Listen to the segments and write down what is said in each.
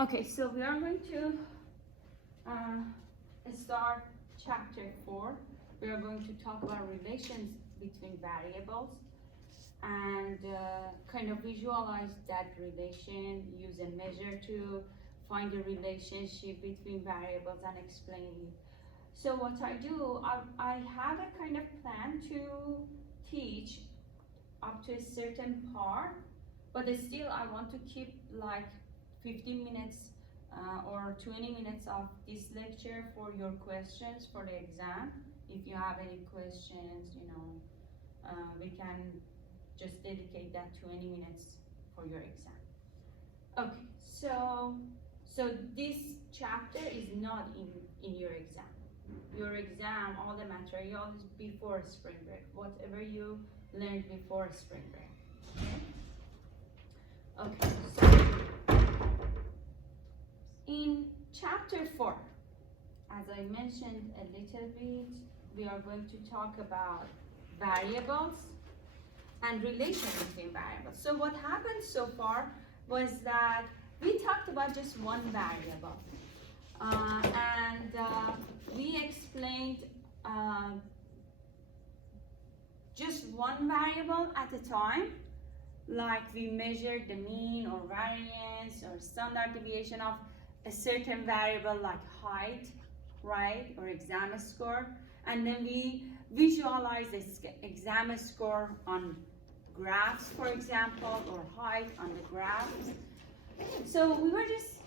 Okay, so we are going to start chapter 4. We are going to talk about relations between variables and kind of visualize that relation, use a measure to find the relationship between variables and explain it. So what I do, I have a kind of plan to teach up to a certain part, but still I want to keep like 15 minutes or 20 minutes of this lecture for your questions for the exam. If you have any questions, we can just dedicate that 20 minutes for your exam. Okay, so this chapter is not in your exam. Your exam, all the material is before spring break, whatever you learned before spring break. Okay, so in chapter 4, as I mentioned a little bit, we are going to talk about variables and relations between variables. So what happened so far was that we talked about just one variable. And we explained just one variable at a time, like we measured the mean or variance or standard deviation of a certain variable like height, right, or exam score, and then we visualize the exam score on graphs, for example, or height on the graphs. So we were just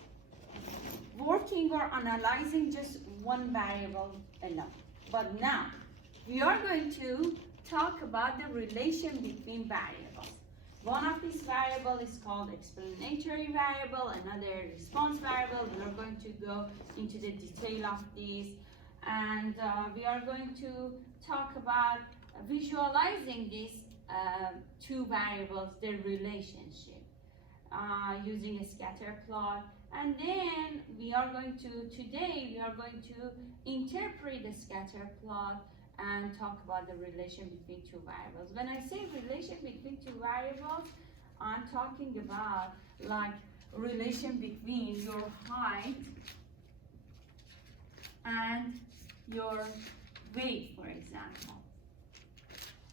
working or analyzing just one variable alone. But now we are going to talk about the relation between variables. One of these variables is called explanatory variable, another response variable. We are going to go into the detail of these, and we are going to talk about visualizing these two variables, their relationship, using a scatter plot. And then today we are going to interpret the scatter plot and talk about the relation between two variables. When I say relation between two variables, I'm talking about like relation between your height and your weight, for example.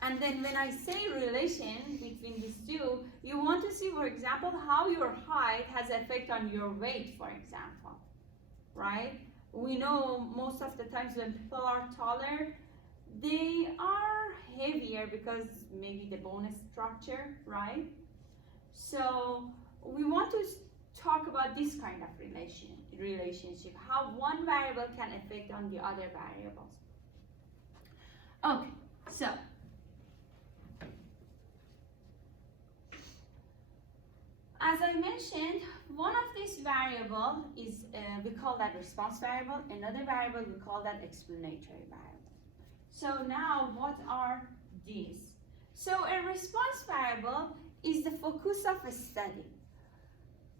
And then when I say relation between these two, you want to see, for example, how your height has effect on your weight, for example, right? We know most of the times when people are taller, they are heavier because maybe the bone structure, right? So we want to talk about this kind of relationship, how one variable can affect on the other variables. Okay, so as I mentioned, one of these variable is, we call that response variable. Another variable, we call that explanatory variable. So now what are these? So a response variable is the focus of a study.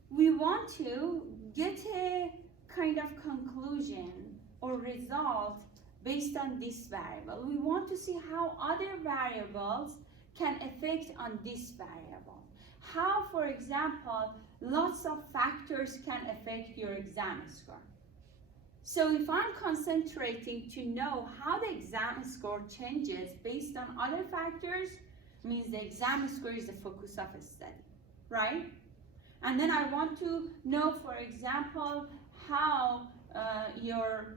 We want to get a kind of conclusion or result based on this variable. We want to see how other variables can affect on this variable. How, for example, lots of factors can affect your exam score. So if I'm concentrating to know how the exam score changes based on other factors, means the exam score is the focus of a study, right? And then I want to know, for example, how your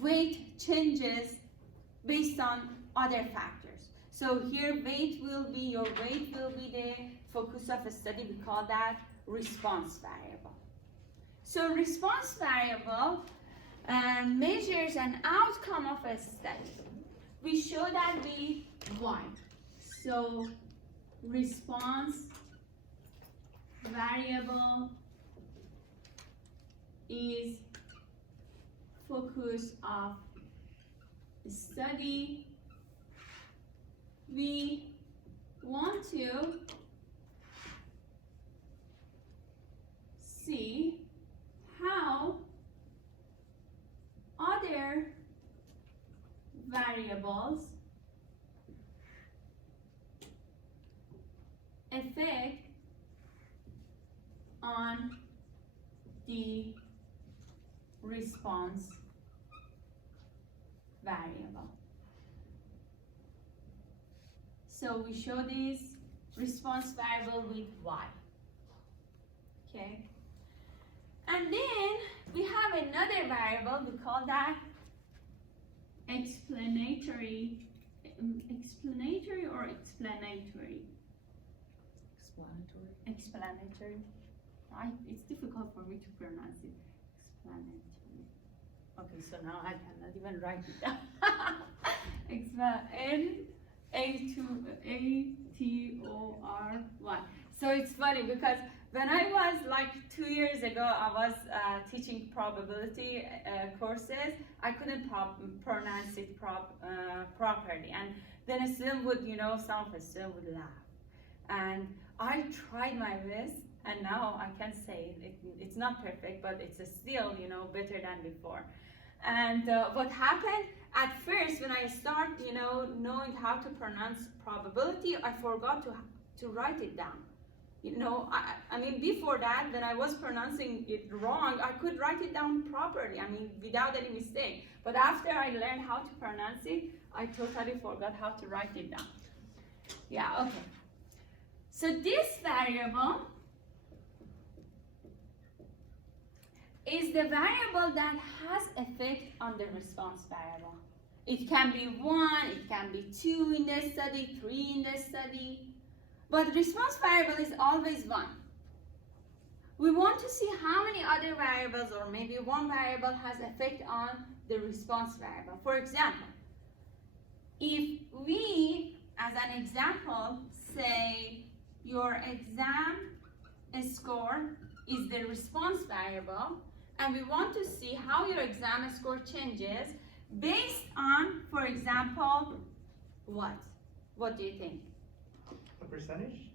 weight changes based on other factors. So here your weight will be the focus of a study. We call that response variable. So response variable measures an outcome of a study. We show that with y. So response variable is focus of study. We want to see how other variables affect the response variable. So we show this response variable with y. Okay. And then we have another variable, we call that explanatory or explanatory? Explanatory. It's difficult for me to pronounce it. Explanatory. Okay, so now I cannot even write it down. N-A-T-O-R-Y. So it's funny because when I was like 2 years ago, I was teaching probability courses. I couldn't pronounce it properly, and then a student would, some of the students would laugh. And I tried my best, and now I can say it's not perfect, but it's still, better than before. And what happened at first when I start, knowing how to pronounce probability, I forgot to write it down. I mean, before that, when I was pronouncing it wrong, I could write it down properly, without any mistake. But after I learned how to pronounce it, I totally forgot how to write it down. Yeah, okay. So this variable is the variable that has effect on the response variable. It can be 1, it can be 2 in the study, 3 in the study. But response variable is always 1. We want to see how many other variables or maybe one variable has effect on the response variable. For example, if we, as an example, say your exam score is the response variable, and we want to see how your exam score changes based on, for example, what? What do you think? A percentage?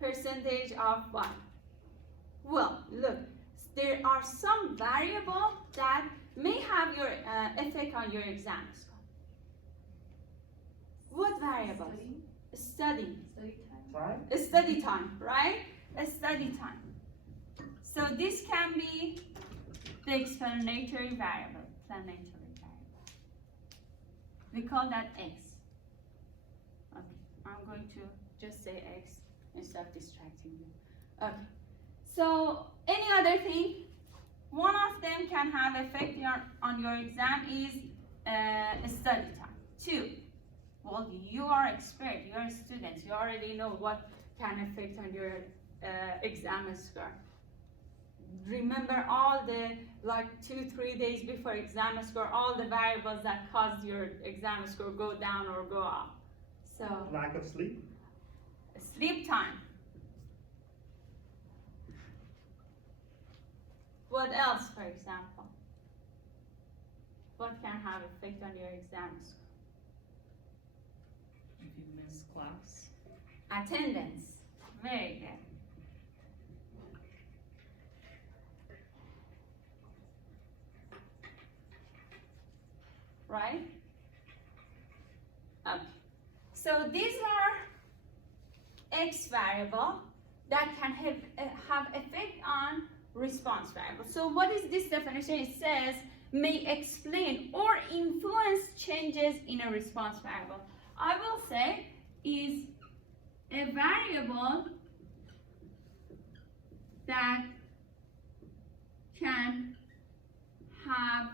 Percentage of what? Well, look, there are some variables that may have your effect on your exam score. What variables? Study. Time? Study time, right? Study time. So this can be the explanatory variable. We call that X. Okay, I'm going to just say X instead of distracting you. Okay. So any other thing? One of them can have effect on your exam is study time. 2. Well, you are expert, you are students, you already know what can affect on your exam score. Remember all the 2-3 days before exam score, all the variables that cause your exam score go down or go up. So Lack of sleep? sleep time. What else, for example? What can have effect on your exam score? If you miss class. Attendance. Very good. Right? Okay. So these are X variable that can have effect on response variable. So what is this definition? It says may explain or influence changes in a response variable. I will say is a variable that can have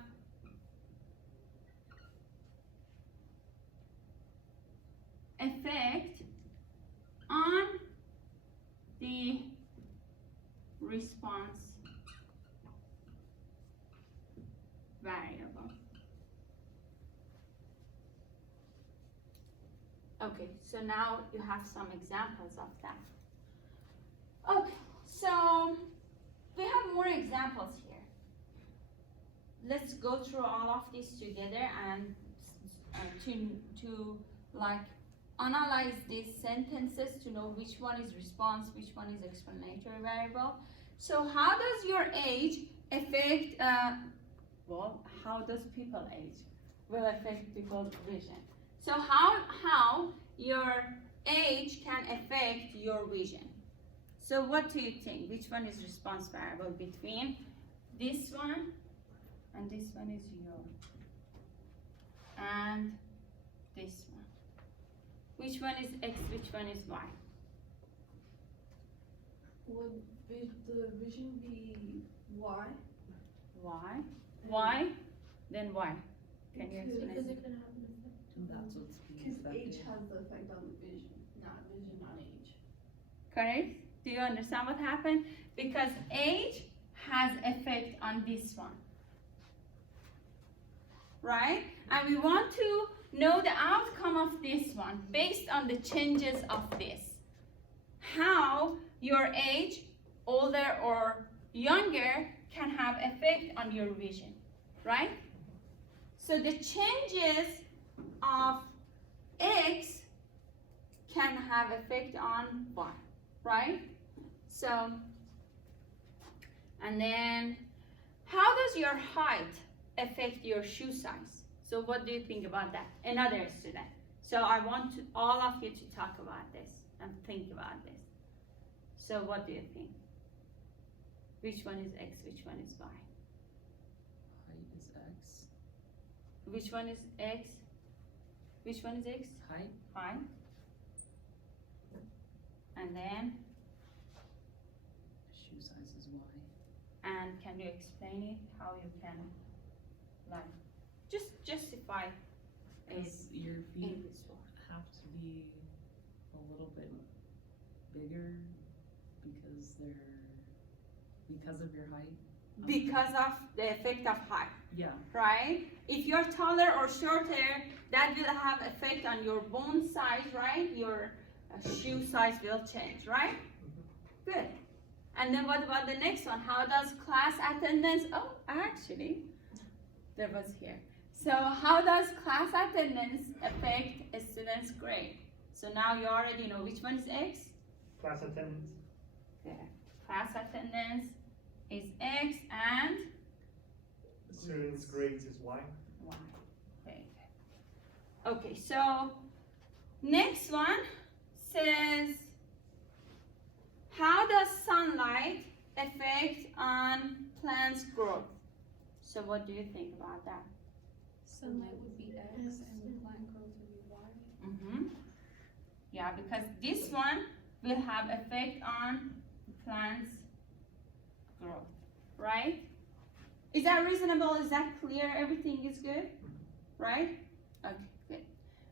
effect on the response variable. Okay, so now you have some examples of that. Okay, so we have more examples here. Let's go through all of these together and to analyze these sentences to know which one is response, which one is explanatory variable. So how does your age affect, how does people age will affect people's vision? So how your age can affect your vision? So what do you think? Which one is response variable between this one and this one is u and this one? Which one is x, which one is y? Would the vision be y? Y? Y? Then y? Can you Because explain? it can have an effect. That's what's being Because H affected. has the effect on the vision, not vision on H. Correct? Do you understand what happened? Because H has effect on this one. Right? And we want to know the outcome of this one based on the changes of this. How your age, older or younger, can have effect on your vision. Right? So the changes of X can have effect on Y. Right? So, and then, how does your height affect your shoe size? So what do you think about that? Another student. So I want all of you to talk about this and think about this. So what do you think? Which one is X, which one is Y? Height is X. Which one is X? Which one is X? Height? Height. And then, Shoe size is Y. and can you explain it? How you can, like, just justify it Because your in feet this way. have to be a little bit bigger because of your height. Because of the effect of height, Yeah. right? If you're taller or shorter, that will have effect on your bone size, right? Your shoe size will change, right? Good. And then what about the next one? How does class attendance? Oh, actually, there was here. So how does class attendance affect a student's grade? So now you already know which one is X. Class attendance. There. Class attendance is X and Students' grades is Y. Y. Very good. Okay, so next one says, how does sunlight affect on plants' growth? So what do you think about that? Sunlight would be X and plant growth would be Y. Mm-hmm. Yeah, because this one will have effect on plants' growth, right? Is that reasonable? Is that clear? Everything is good, right? Okay, good.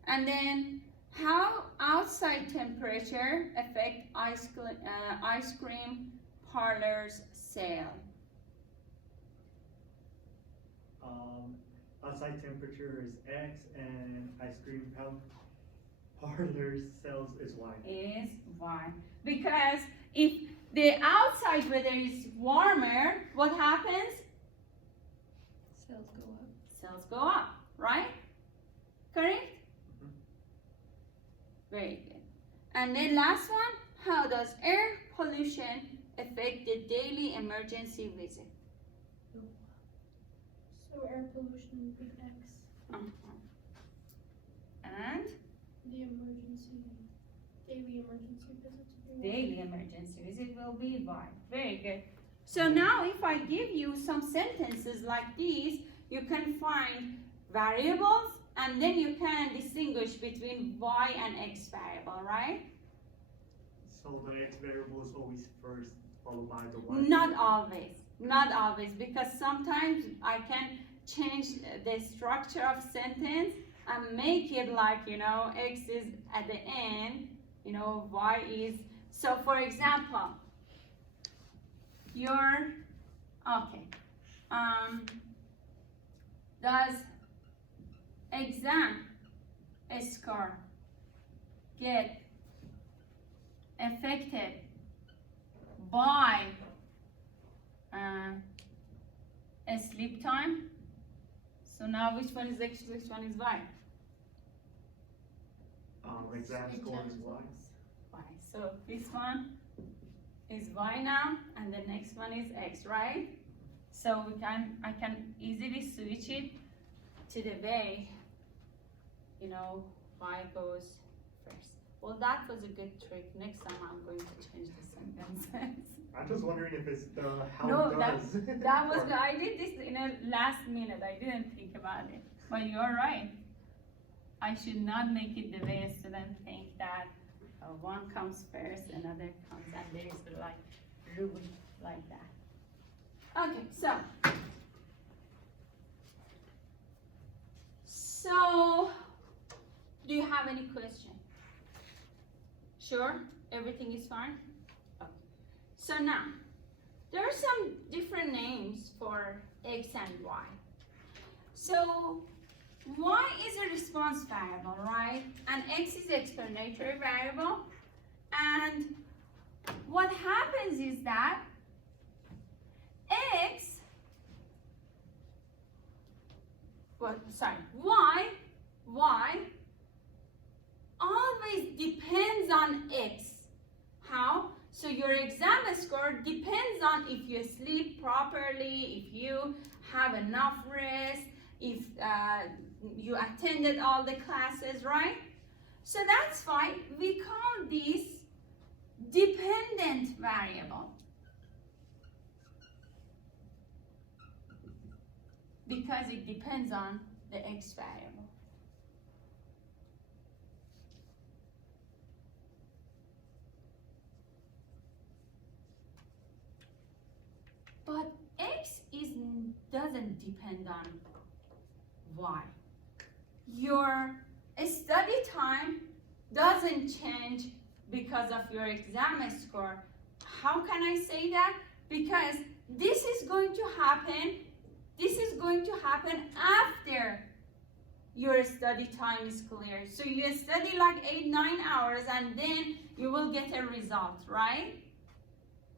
And then, how outside temperature affect ice cream parlors' sale? Outside temperature is X and ice cream parlors sales is Y. Is Y. Because if the outside weather is warmer, what happens? Sales go up. Sales go up, right? Correct? Mhm. Very good. And then last one, how does air pollution affect the daily emergency visit? So air pollution would be X. And The emergency, daily emergency visits would be Y. daily emergency visit will be Y. Very good. So now if I give you some sentences like these, you can find variables and then you can distinguish between Y and X variable, right? So the X variable is always first, followed by the Y. Not always. Not always, because sometimes I can change the structure of sentence and make it like, X is at the end, Y is. So for example, does exam score get affected by a sleep time? So now which one is X, which one is Y? Exam score is Y. Y. So this one is Y now, and the next one is X, right? So I can easily switch it to the way, Y goes first. Well, that was a good trick. Next time I'm going to change the sentences. I'm just wondering if it's the how No, does. That was part. I did this in a last minute. I didn't think about it. But you're right. I should not make it the way a student think that one comes first, another comes, and there is like rule like that. Okay, so do you have any question? Sure, everything is fine. Okay. So now there are some different names for x and y. So y is a response variable, right? And x is explanatory variable. And what happens is that y always depends on x. How? So your exam score depends on if you sleep properly, if you have enough rest, if you attended all the classes, right? So that's why we call this dependent variable. Because it depends on the x variable. But x doesn't depend on y. Your study time doesn't change because of your exam score. How can I say that? Because this is going to happen after your study time is clear. So you study like 8-9 hours and then you will get a result, right?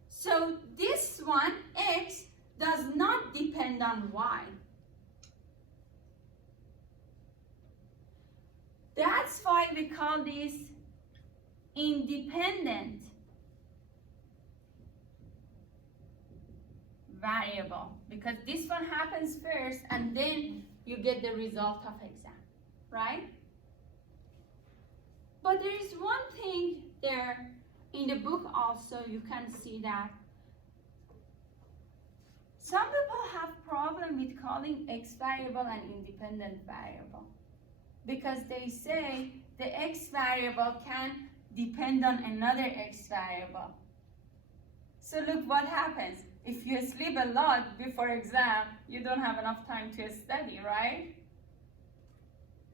So this one, x, does not depend on y. That's why we call this independent variable, because this one happens first and then you get the result of exam, right? But there is one thing there in the book also, you can see that some people have problem with calling x variable an independent variable because they say the x variable can depend on another x variable. So look what happens. If you sleep a lot before exam, you don't have enough time to study, right?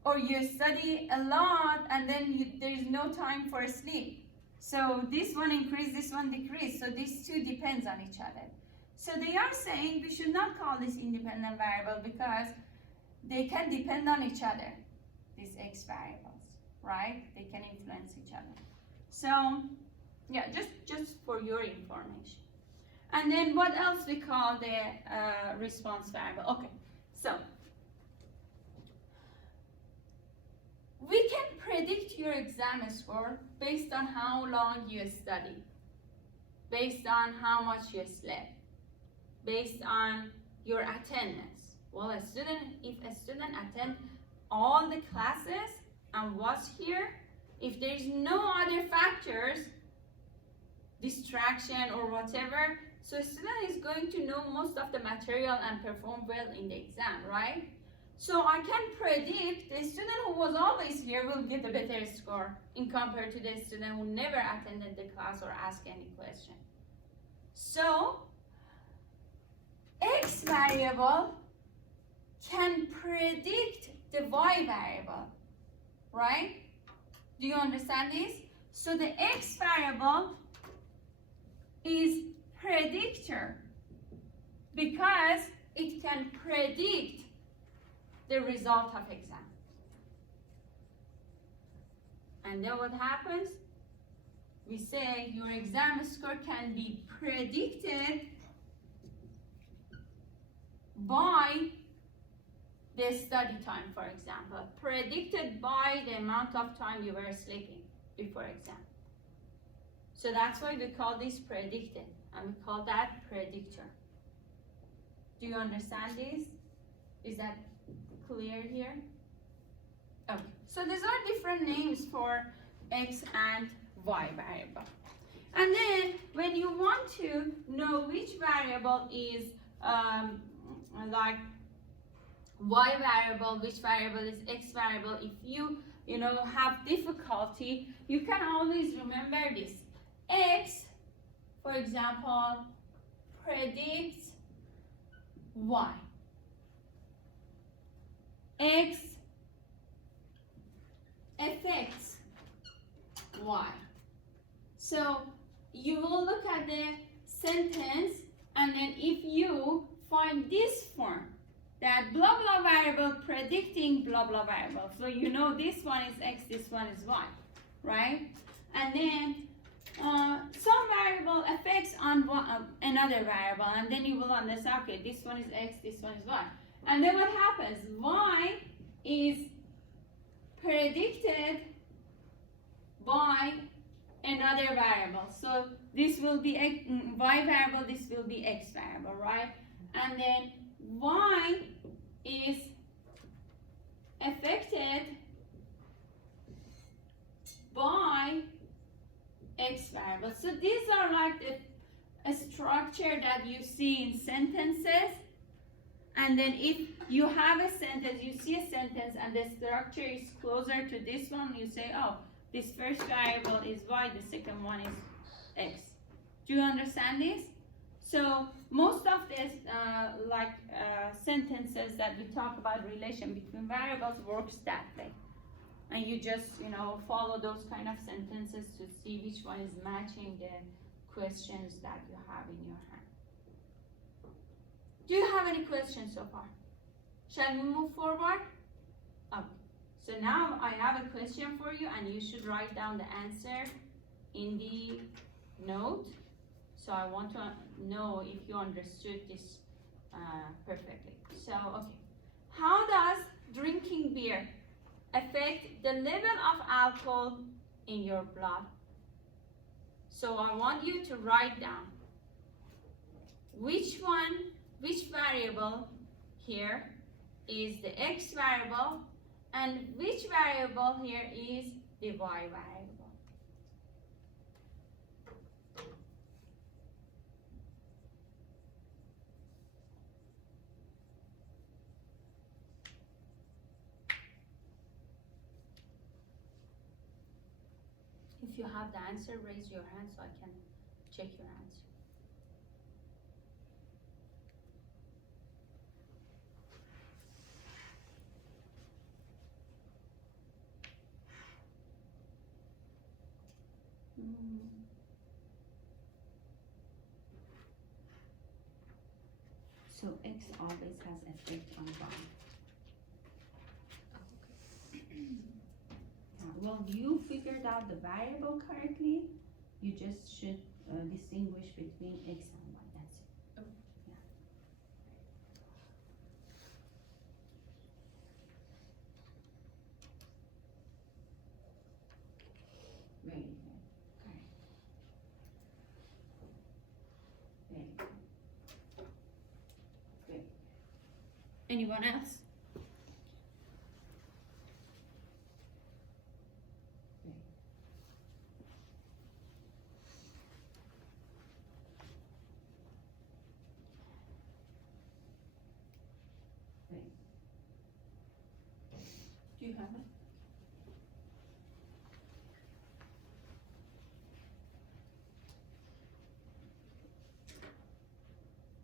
Or you study a lot and then there's no time for sleep. So this one increase, this one decrease. So these two depends on each other. So they are saying we should not call this independent variable because they can depend on each other, these x variables, right? They can influence each other. So yeah, just for your information. And then what else we call the response variable? Okay, so we can predict your exam score based on how long you study, based on how much you slept, based on your attendance. Well, if a student attend all the classes and was here, if there is no other factors, distraction or whatever, so a student is going to know most of the material and perform well in the exam, right? So I can predict the student who was always here will get a better score in compared to the student who never attended the class or asked any question. So x variable can predict the y variable, right? Do you understand this? So the x variable is predictor because it can predict the result of exam. And then what happens? We say your exam score can be predicted by the study time, for example, predicted by the amount of time you were sleeping before exam. So that's why we call this predicted, and we call that predictor. Do you understand this? Is that clear here? Okay, so these are different names for X and Y variable. And then when you want to know which variable is like Y variable, which variable is X variable, if you have difficulty, you can always remember this. X, for example, predicts Y. X affects Y. So you will look at the sentence, and then if you find this form, that blah blah variable predicting blah blah variable, so you know this one is X, this one is Y, right? And then some variable affects on another variable, and then you will understand, okay, this one is X, this one is Y. And then what happens? Y is predicted by another variable. So this will be Y variable, this will be X variable, right? And then Y is affected by X variable. So these are like a structure that you see in sentences. And then if you have a sentence, you see a sentence and the structure is closer to this one, you say, oh, this first variable is Y, the second one is X. Do you understand this? So most of this sentences that we talk about relation between variables works that way. And you just, follow those kind of sentences to see which one is matching the questions that you have in your hand. Do you have any questions so far? Shall we move forward? Okay. So now I have a question for you, and you should write down the answer in the note. So I want to know if you understood this perfectly. So, okay. How does drinking beer affect the level of alcohol in your blood? So I want you to write down which variable here is the X variable, and which variable here is the Y variable. If you have the answer, raise your hand so I can check your answer. So X always has effect on Y. Well, you figured out the variable correctly. You just should distinguish between X and Y. That's it. Okay. Yeah. Very good. Correct. Very good. Good. Anyone else? Do you have it?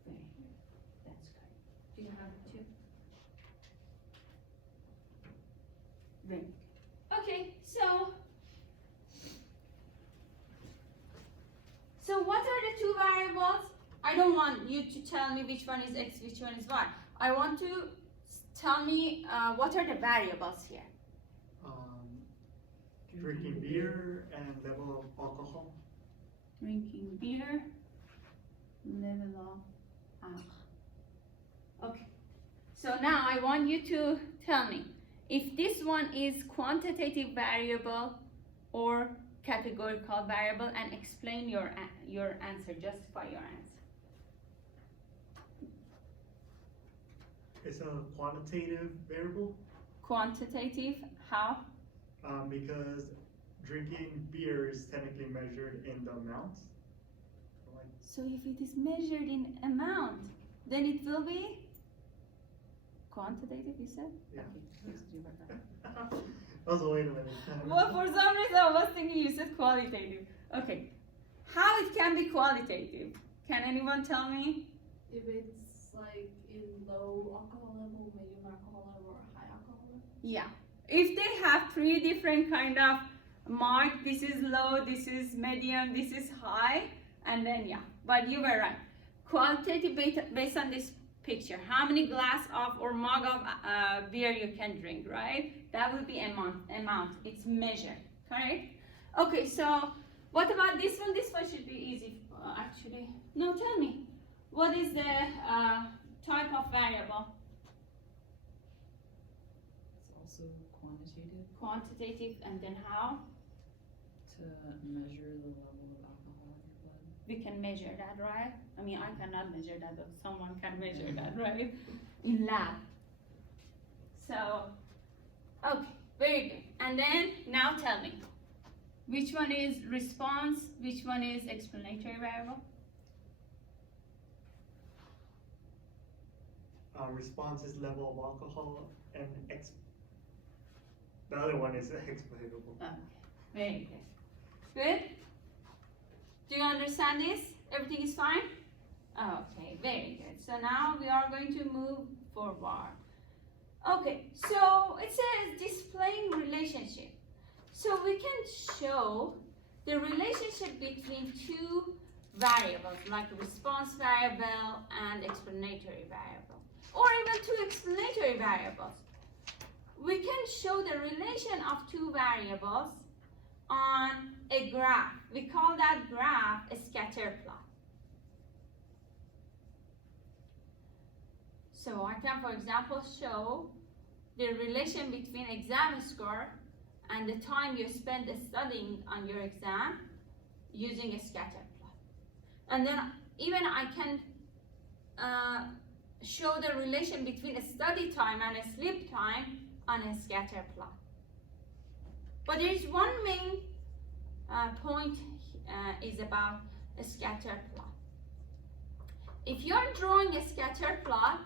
Very good. That's good. Do you have it too? Very good. Okay, so what are the two variables? I don't want you to tell me which one is X, which one is Y. I want to tell me what are the variables here? Drinking beer and level of alcohol. Drinking beer, level of alcohol. Okay. So now I want you to tell me if this one is quantitative variable or categorical variable, and explain your answer, justify your answer. It's a quantitative variable Quantitative, how? because drinking beer is technically measured in the amount. Like, So if it is measured in amount, then it will be quantitative, you said? yeah. Okay, let's do that. I was wait a minute. Well, for some reason I was thinking you said qualitative. Okay. How it can be qualitative? Can anyone tell me? If it's like in low alcohol level, medium alcohol level, or high alcohol level. Yeah. If they have three different kind of mark, this is low, this is medium, this is high, and then yeah. But you were right. Qualitative based on this picture. How many glass of or mug of beer you can drink, right? That would be amount. It's measured, correct? Okay, so what about this one? This one should be easy, actually. No, tell me. What is the type of variable? It's also quantitative Quantitative, and then how? to measure the level of alcohol in your blood. We can measure that, right? I mean, I cannot measure that, but someone can measure that, right? In lab. So, okay, very good. And then, now tell me, which one is response, which one is explanatory variable? Response is level of alcohol, and the other one is explainable. Okay, very good. Good? Do you understand this? Everything is fine? Okay, very good. So now we are going to move forward. Okay, so it says displaying relationship. So we can show the relationship between two variables, like response variable and explanatory variable, or even two explanatory variables. We can show the relation of two variables on a graph. We call that graph a scatter plot. So I can, for example, show the relation between exam score and the time you spend studying on your exam using a scatter plot. And then even I can show the relation between a study time and a sleep time on a scatter plot. But there is one main point is about a scatter plot. If you're drawing a scatter plot,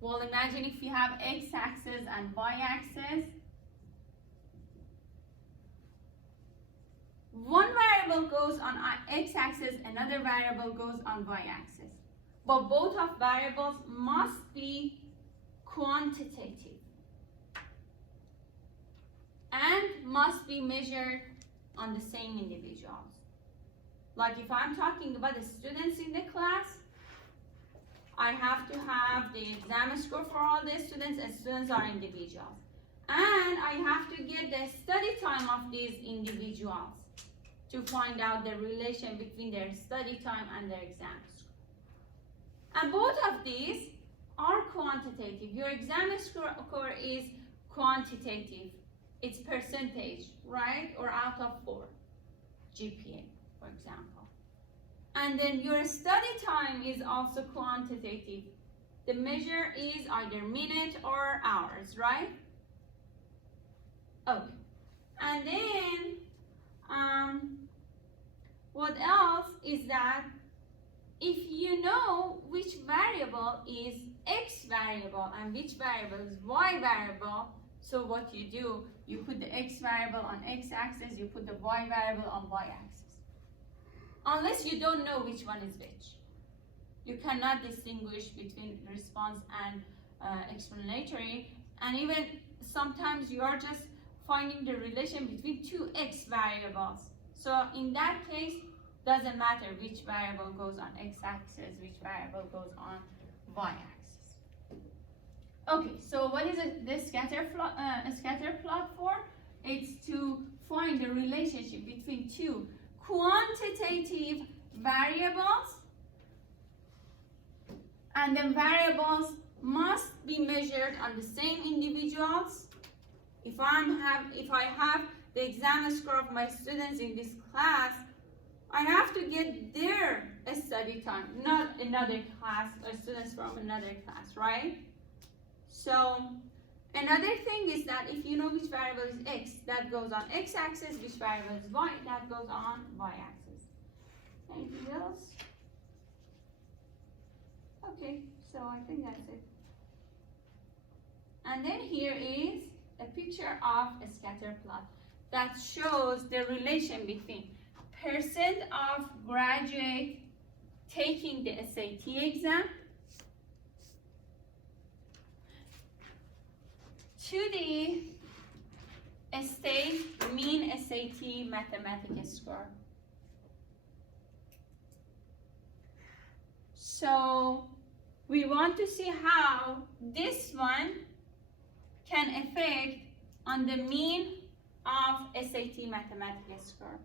well, imagine if you have x-axis and y-axis. One variable goes on x-axis, another variable goes on y-axis. But both of variables must be quantitative and must be measured on the same individuals. Like if I'm talking about the students in the class, I have to have the exam score for all the students, and students are individuals. And I have to get the study time of these individuals to find out the relation between their study time and their exam score. And both of these are quantitative. Your exam score is quantitative. It's percentage, right? Or out of 4 GPA, for example. And then your study time is also quantitative. The measure is either minute or hours, right? Okay. And then, what else is that if you know which variable is x variable and which variable is y variable, so what you do, you put the x variable on x-axis, you put the y variable on y-axis. Unless you don't know which one is which. You cannot distinguish between response and explanatory, and even sometimes you are just finding the relation between two x variables. So in that case, doesn't matter which variable goes on x-axis, which variable goes on y-axis. Okay, so what is the scatter plot for? It's to find the relationship between two quantitative variables, and the variables must be measured on the same individuals. If I have the exam score of my students in this class, I have to get their study time, not another class or students from another class, right? So Another thing is that if you know which variable is x, that goes on x-axis, which variable is y, that goes on y-axis. Anything else? Okay, so I think that's it. And then here is a picture of a scatter plot that shows the relation between percent of graduate taking the SAT exam to the state mean SAT mathematics score. So we want to see how this one can affect on the mean of SAT mathematics score.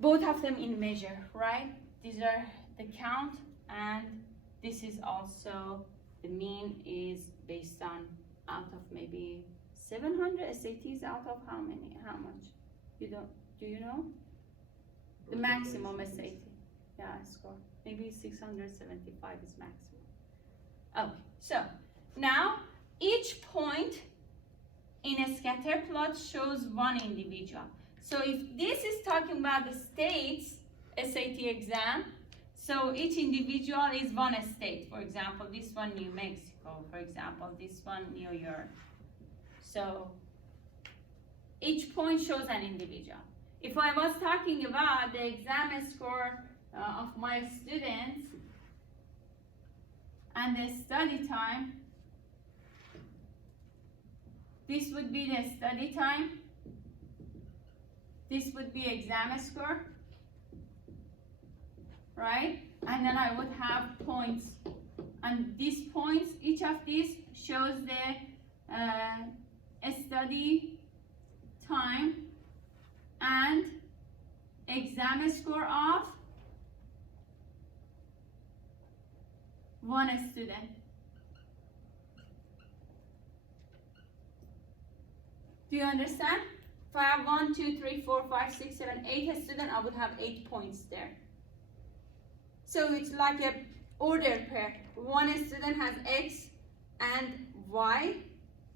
Both of them in measure, right? These are the count, and this is also the mean is based on out of maybe 700 SATs out of how many? How much? Do you know? The maximum SAT. Yeah, score. Maybe 675 is maximum. Okay, so now each point in a scatter plot shows one individual. So if this is talking about the state's SAT exam, so each individual is one state. For example, this one New Mexico, for example, this one New York. So each point shows an individual. If I was talking about the exam score of my students and the study time, this would be the study time, this would be exam score, right? And then I would have points. And these points, each of these shows the study time and exam score of one student. Do you understand? If I have 1, 2, 3, 4, 5, 6, 7, 8 students, I would have 8 points there. So it's like a order pair. One student has X and Y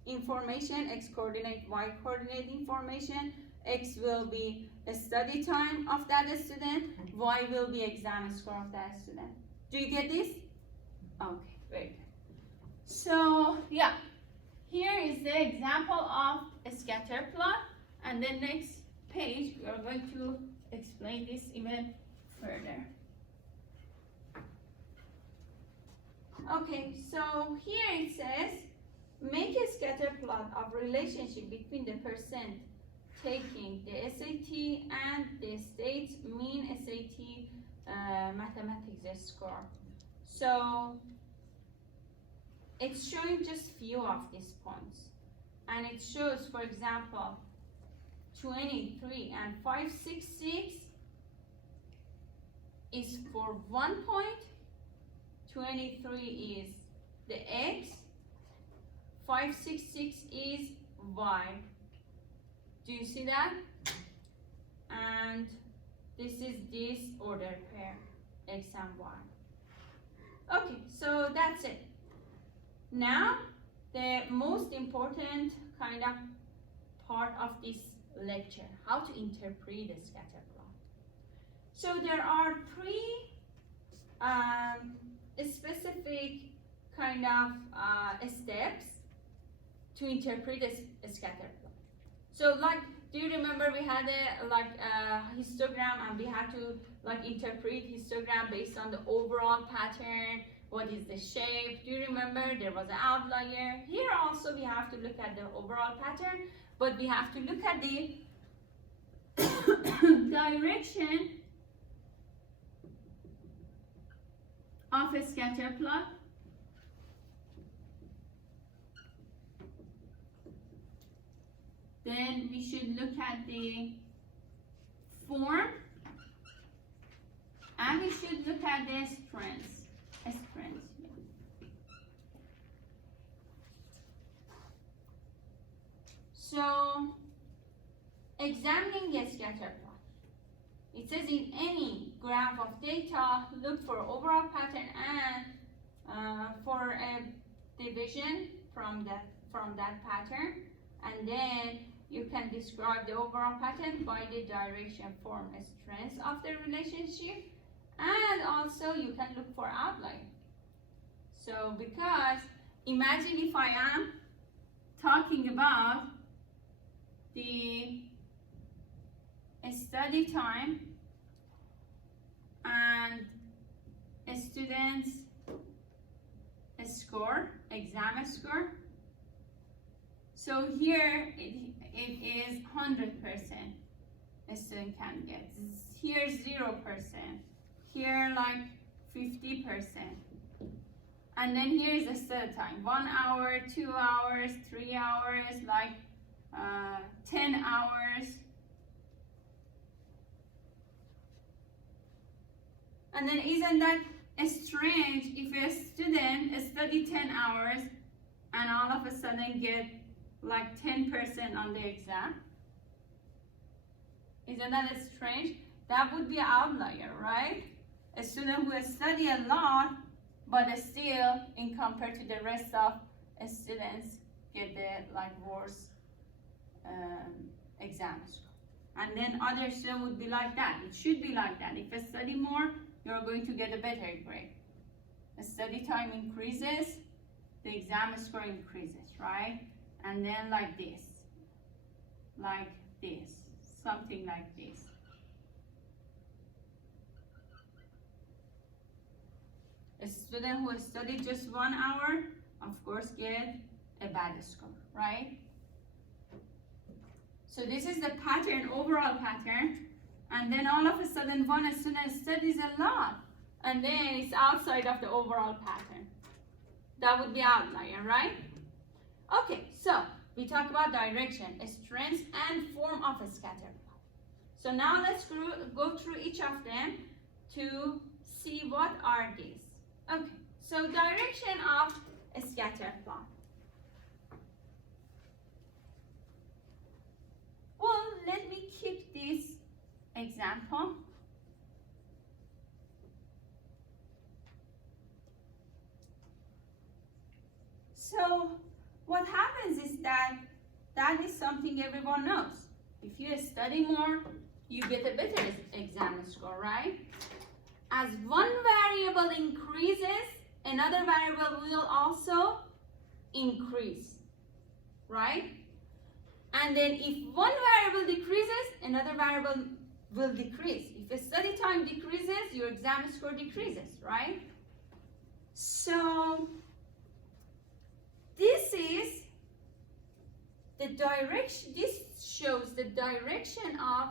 information, X coordinate, Y coordinate information. X will be the study time of that student. Y will be exam score of that student. Do you get this? Okay, very good. So yeah, here is the example of a scatter plot. And the next page, we are going to explain this even further. Okay, so here it says, make a scatter plot of relationship between the percent taking the SAT and the state's mean SAT mathematics score. So it's showing just few of these points. And it shows, for example, 23 and 566 is for 1 point, 23 is the X, 566 is Y. Do you see that? And this is this order pair, X and Y. Okay, so that's it. Now, the most important kind of part of this lecture, how to interpret the scatter plot. So there are three specific kind of steps to interpret a scatter plot. So like, do you remember we had a histogram and we had to interpret histogram based on the overall pattern? What is the shape? Do you remember there was an outlier? Here also we have to look at the overall pattern, but we have to look at the direction of a scatter plot. Then we should look at the form, and we should look at the strengths. So, examining a scatter plot. It says in any graph of data, look for overall pattern and for a division from that pattern, and then you can describe the overall pattern by the direction, form, and strength of the relationship, and also you can look for outlier. So because imagine if I am talking about the study time and a student's score, exam score. So here it is 100% a student can get. Here 0%. Here like 50%. And then here is the study time. 1 hour, 2 hours, 3 hours, like 10 hours. And then isn't that strange if a student study 10 hours and all of a sudden get like 10% on the exam? Isn't that strange? That would be an outlier, right? A student who study a lot, but still, in compared to the rest of students, get the like worse exam score. And then other students would be like that. It should be like that. If you study more, you're going to get a better grade. The study time increases, the exam score increases, right? And then like this, something like this. A student who studied just 1 hour, of course, get a bad score, right? So this is the pattern, overall pattern. And then all of a sudden, one student studies a lot, and then it's outside of the overall pattern. That would be outlier, right? Okay, so we talk about direction, strength, and form of a scatter plot. So now let's go through each of them to see what are these. Okay, so direction of a scatter plot. Well, let me keep this example. So what happens is that is something everyone knows. If you study more, you get a better exam score, right? As one variable increases, another variable will also increase, right? And then if one variable decreases, another variable will decrease. If study time decreases, your exam score decreases, right? So this is the direction, this shows the direction of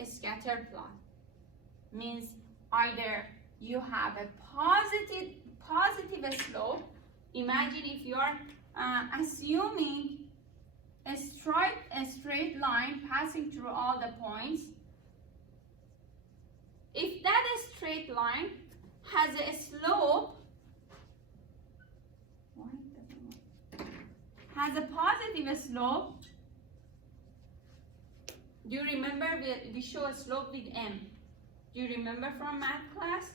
a scatter plot. Means either you have a positive slope. Imagine if you are assuming a straight line passing through all the points. If that straight line has a slope, has a positive slope, do you remember we show a slope with M? Do you remember from math class?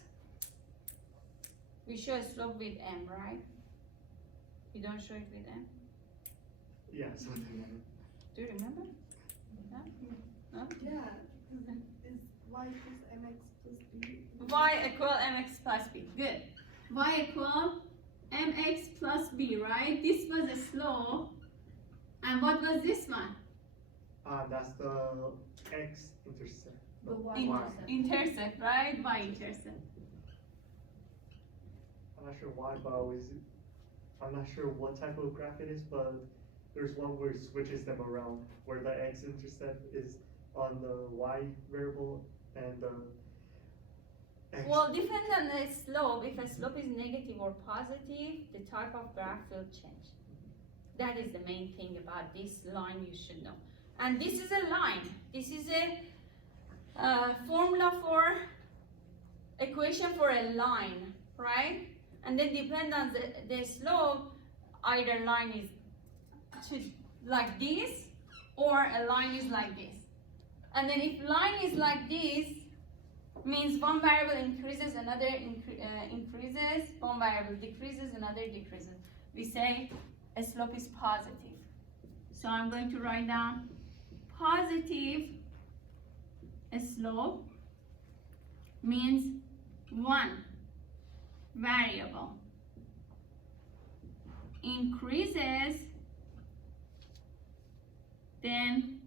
We show a slope with M, right? You don't show it with M? Yeah, something like that. Do you remember? No? Yeah, is y equals mx plus b. Y equal mx plus b. Good. Y equal mx plus b, right? This was a slope. And what was this one? That's the x-intercept. The In- y. Intercept, right? Y-intercept. I'm not sure why, but I'm not sure what type of graph it is, but there's one where it switches them around, where the x-intercept is on the y variable and the x. Well, depends on the slope. If a slope is negative or positive, the type of graph will change. That is the main thing about this line you should know. And this is a line. This is a formula for equation for a line, right? And then depend on the slope, either line is like this or a line is like this. And then if line is like this, means one variable increases, another increases, one variable decreases, another decreases. We say a slope is positive. So I'm going to write down positive slope means one variable increases, then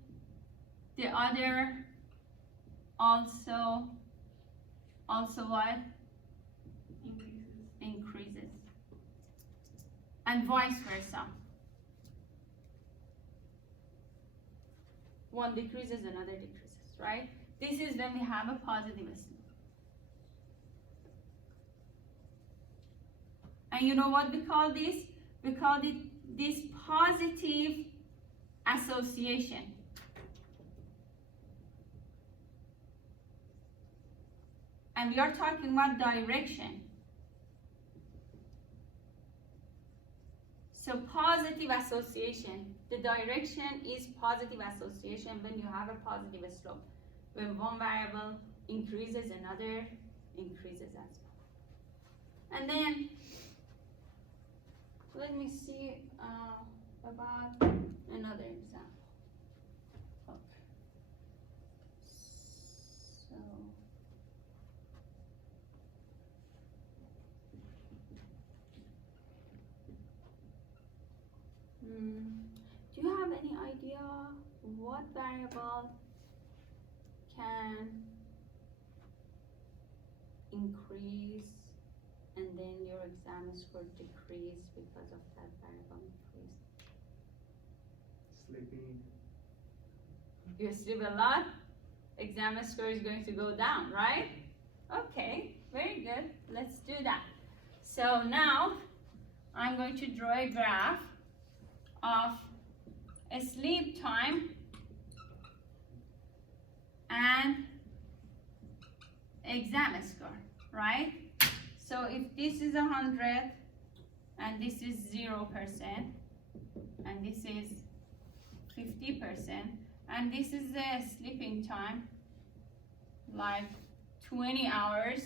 the other also what? Increases. And vice versa. One decreases, another decreases, right? This is when we have a positive slope. And you know what we call this? We call it this positive association. And we are talking about direction. So positive association, the direction is positive association when you have a positive slope. When one variable increases, another increases as well. And then, let me see about another example. Okay. So, do you have any idea what variable can increase and then your exam score decrease because of that variable increase? Sleeping. You sleep a lot, exam score is going to go down, right? Okay, very good. Let's do that. So now I'm going to draw a graph of a sleep time and exam score, right? So if this is 100 and this is 0% and this is 50% and this is the sleeping time, like 20 hours.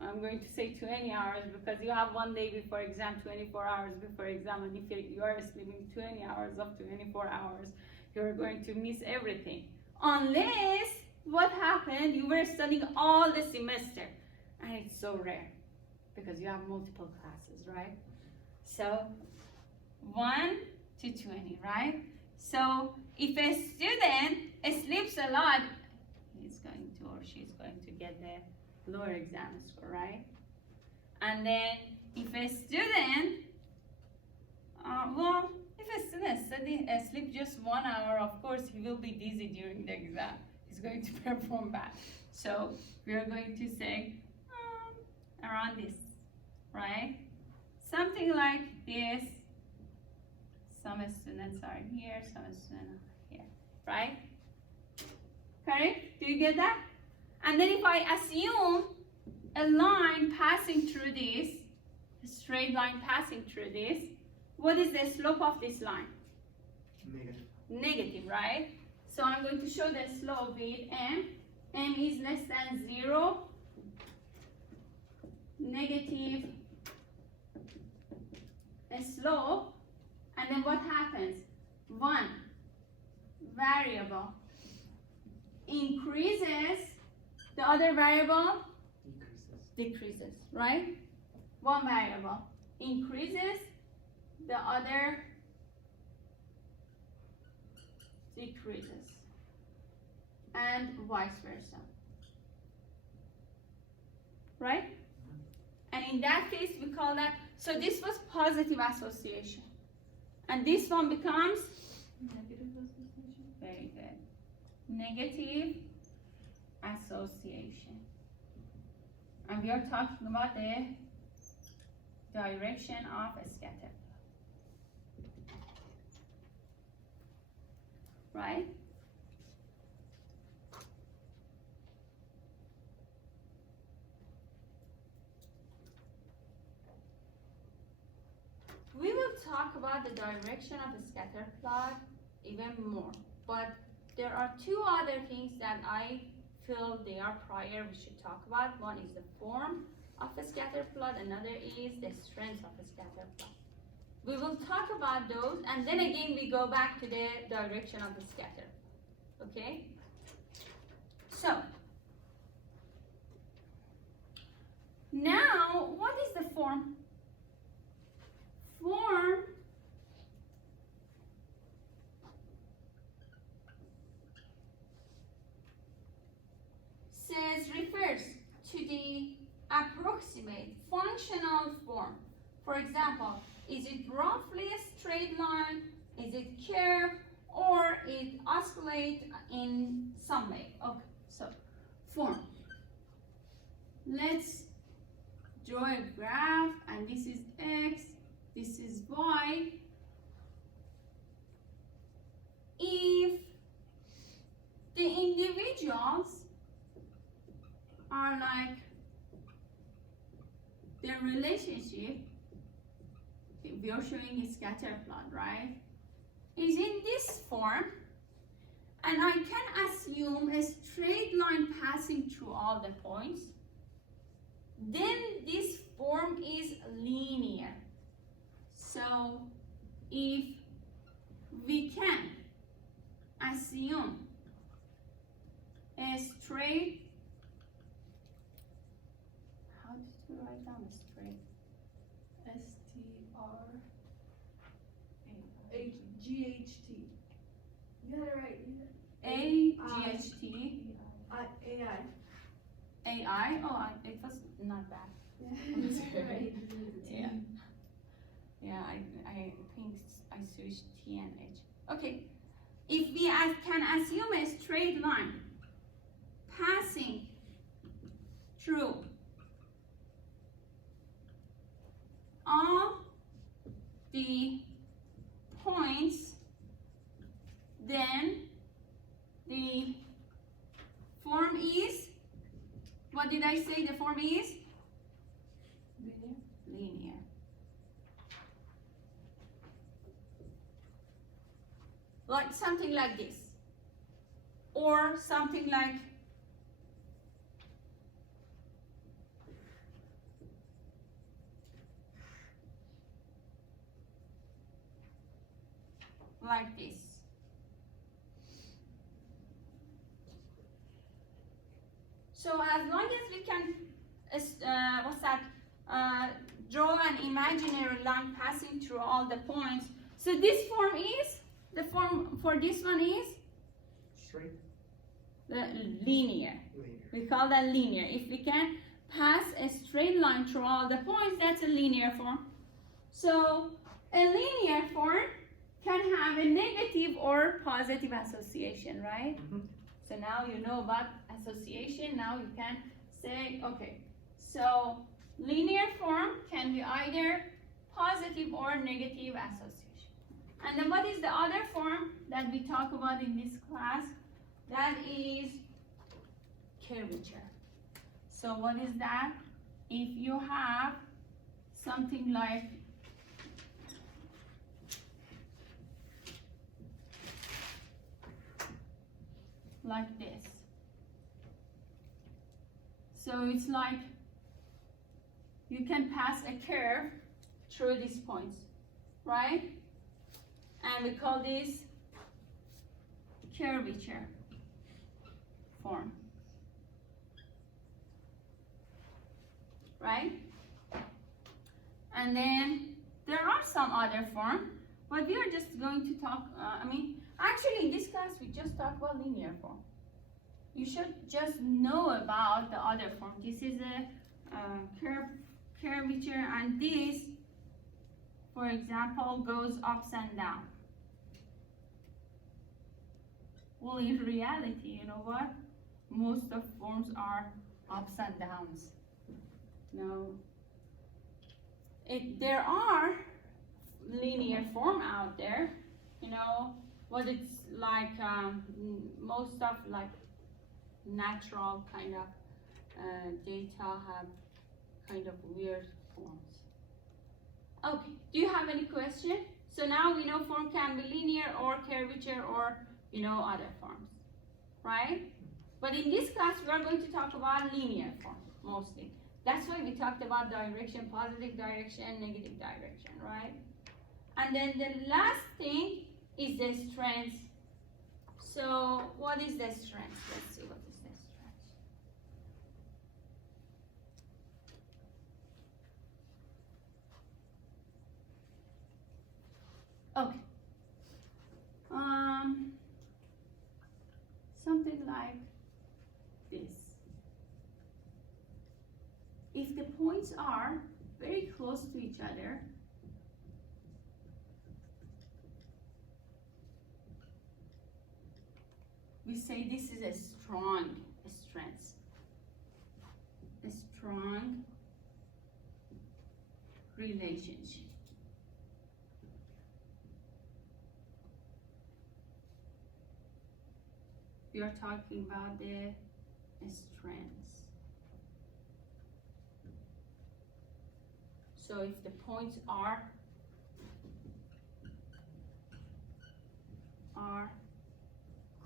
I'm going to say 20 hours because you have one day before exam, 24 hours before exam, and if you are sleeping 20 hours of 24 hours, you're going to miss everything. Unless, what happened, you were studying all the semester, and it's so rare because you have multiple classes, right? So 1 to 20, right? So if a student sleeps a lot, he's going to or she's going to get the lower exam score, right? And then if a student, if a student sleeps just 1 hour, of course he will be dizzy during the exam. He's going to perform bad. So we are going to say around this, right? Something like this. Some students are here, some students are here, right? Correct? Do you get that? And then if I assume a line passing through this, a straight line passing through this, what is the slope of this line? Negative. Negative, right? So I'm going to show the slope with m. M is less than 0, negative a slope, and then what happens? One variable increases, the other variable decreases, right? One variable increases, the other decreases, and vice versa, right? And in that case, we call that, so this was positive association. And this one becomes Negative association. very good. Negative association. And we are talking about the direction of a scatter. Right? We will talk about the direction of a scatter plot even more, but there are two other things that I feel they are prior, we should talk about. One is the form of a scatter plot, another is the strength of a scatter plot. We will talk about those, and then again we go back to the direction of the scatter. Okay? So, now what is the form? Form refers to the approximate functional form. For example, is it roughly a straight line? Is it curved? Or it oscillates in some way? Okay, so form. Let's draw a graph, and this is X, this is Y. If the individuals are like their relationship, we are showing a scatter plot, right? Is in this form, and I can assume a straight line passing through all the points, then this form is linear. So if we can assume a straight, how did we write down a straight? STRGHT. You had it right. AGHT. AI. AI. Oh, it was not bad. Right. Yeah. Yeah, I think I switched T and H. Okay. If we can assume a straight line passing through all the points, then the form is, what did I say the form is? Linear. Like something like this, or something like this. So as long as we can, draw an imaginary line passing through all the points. So this form is, the form for this one is? Straight? Linear. Linear. We call that linear. If we can pass a straight line through all the points, that's a linear form. So a linear form can have a negative or positive association, right? Mm-hmm. So now you know about association. Now you can say, okay, so linear form can be either positive or negative association. And then what is the other form that we talk about in this class? That is curvature. So what is that? If you have something like this. So it's like you can pass a curve through these points, right? And we call this curvature form, right? And then there are some other form, but we are just going to talk, actually in this class we just talk about linear form. You should just know about the other form. This is a curvature, and this, for example, goes ups and down. Well, in reality, you know what? Most of forms are ups and downs. No. There are linear form out there, you know, what it's like, most of like natural kind of data have kind of weird forms. Okay, do you have any question? So now we know form can be linear or curvature or, you know, other forms, right? But in this class, we are going to talk about linear form, mostly. That's why we talked about direction, positive direction, negative direction, right? And then the last thing is the strength. So what is the strength? Let's see what is the strength. Okay. Something like this. If the points are very close to each other, we say this is a strong strength. A strong relationship. We are talking about the strengths. So if the points are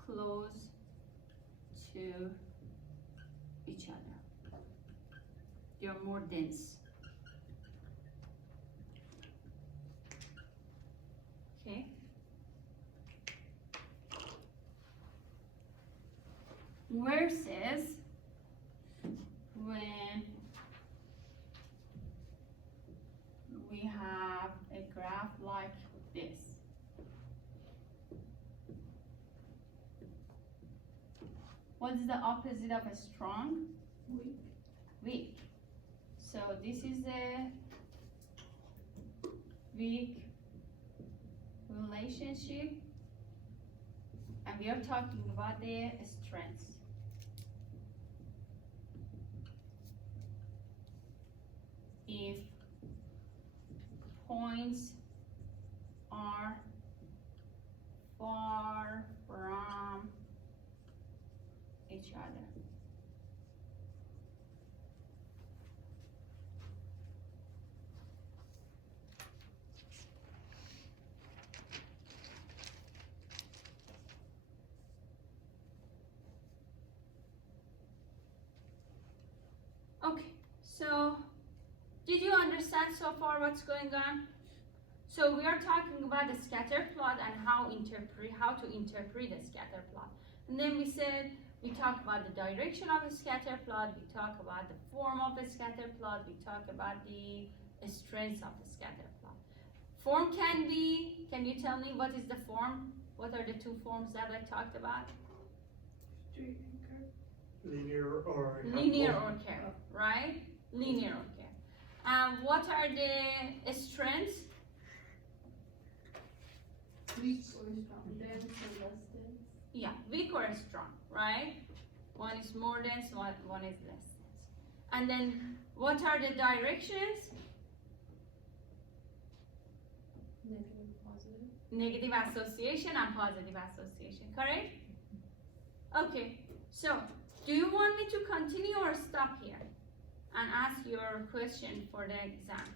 close to each other, they are more dense. Okay. Versus when we have a graph like this. What is the opposite of a strong? Weak. Weak. So this is a weak relationship, and we are talking about the strengths. If points are far from each other. Okay, so did you understand so far what's going on? So we are talking about the scatter plot and how to interpret a scatter plot. And then we talk about the direction of a scatter plot, we talk about the form of a scatter plot, we talk about the strengths of the scatter plot. Form can you tell me what is the form? What are the two forms that I talked about? Straight and curve. Linear or Linear or curve, right? Linear or curve. What are the strengths? Weak or strong. Dense or less dense. Yeah, weak or strong, right? One is more dense, one is less dense. And then what are the directions? Negative, positive. Negative association and positive association, correct? Okay, so do you want me to continue or stop here and ask your question for the exam?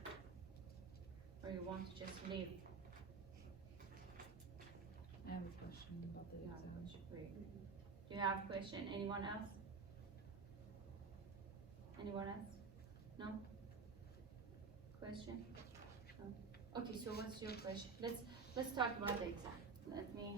Or you want to just leave? I have a question about the exam. Great. Do you have a question? Anyone else? Anyone else? No? Question? No. Okay, so what's your question? Let's talk about the exam. Let me